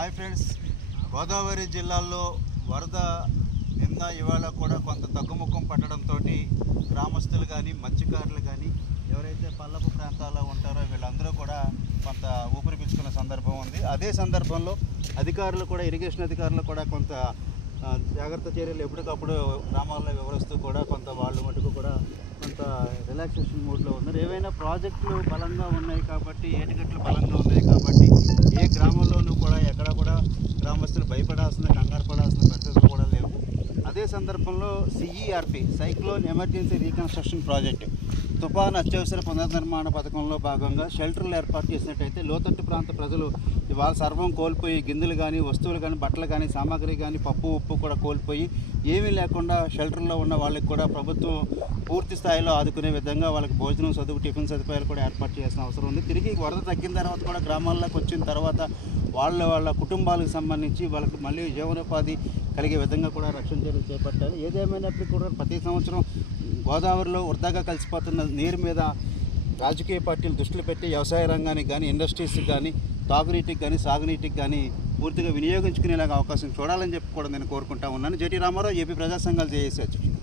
Hi friends, Godavari జిల్లాలో వరద నిన్న ఇవాళ కూడా కొంత తగ్గుముఖం పట్టడంతో గ్రామస్తులు కానీ మత్స్యకారులు కానీ ఎవరైతే పల్లపు ప్రాంతాల్లో ఉంటారో వీళ్ళందరూ కూడా కొంత ఊపిరి పీల్చుకున్న సందర్భం ఉంది. అదే సందర్భంలో అధికారులు కూడా, ఇరిగేషన్ అధికారులు కూడా కొంత జాగ్రత్త చర్యలు ఎప్పటికప్పుడు గ్రామాల్లో వివరిస్తూ కూడా కొంత వాళ్ళు మటుకు కూడా కొంత రిలాక్సేషన్ మూడ్లో ఉన్నారు. ఏవైనా ప్రాజెక్టులు బలంగా ఉన్నాయి కాబట్టి, ఏటిగట్లు బలంగా ఉన్నాయి కాబట్టి ఏ గ్రామంలోనూ కూడా ఎక్కడ కూడా గ్రామస్తులు భయపడాల్సిన, కంగారు పడాల్సిన పరిస్థితులు కూడా లేవు. అదే సందర్భంలో సిఈఆర్పి సైక్లోన్ ఎమర్జెన్సీ రీకన్స్ట్రక్షన్ ప్రాజెక్ట్ తుఫాను అత్యవసర పునర్నిర్మాణ పథకంలో భాగంగా షెల్టర్లు ఏర్పాటు చేసినట్టయితే లోతట్టు ప్రాంత ప్రజలు ఇవాళ సర్వం కోల్పోయి గిందులు కానీ, వస్తువులు కానీ, బట్టలు కానీ, సామాగ్రి కానీ, పప్పు ఉప్పు కూడా కోల్పోయి ఏమీ లేకుండా షెల్టర్లో ఉన్న వాళ్ళకి కూడా ప్రభుత్వం పూర్తి స్థాయిలో ఆదుకునే విధంగా వాళ్ళకి భోజనం, చదువు, టిఫిన్ సదుపాయాలు కూడా ఏర్పాటు చేయాల్సిన అవసరం ఉంది. తిరిగి వరద తగ్గిన తర్వాత కూడా గ్రామాల్లోకి వచ్చిన తర్వాత వాళ్ళ కుటుంబాలకు సంబంధించి వాళ్ళకి మళ్ళీ జీవనోపాధి కలిగే విధంగా కూడా రక్షణ చర్యలు చేపట్టాలి. ఏదేమైనప్పటికీ కూడా ప్రతి సంవత్సరం గోదావరిలో వృధాగా కలిసిపోతున్న నీరు మీద రాజకీయ పార్టీలు దృష్టిలో పెట్టి వ్యవసాయ రంగానికి కానీ, ఇండస్ట్రీస్కి కానీ, తాగునీటికి కానీ, సాగునీటికి కానీ పూర్తిగా వినియోగించుకునేలాగా అవకాశం చూడాలని చెప్పి కూడా నేను కోరుకుంటా ఉన్నాను. జేటీ రామారావు, ఏపీ ప్రజా సంఘాలు జేఏసీ అధ్యక్షుడు.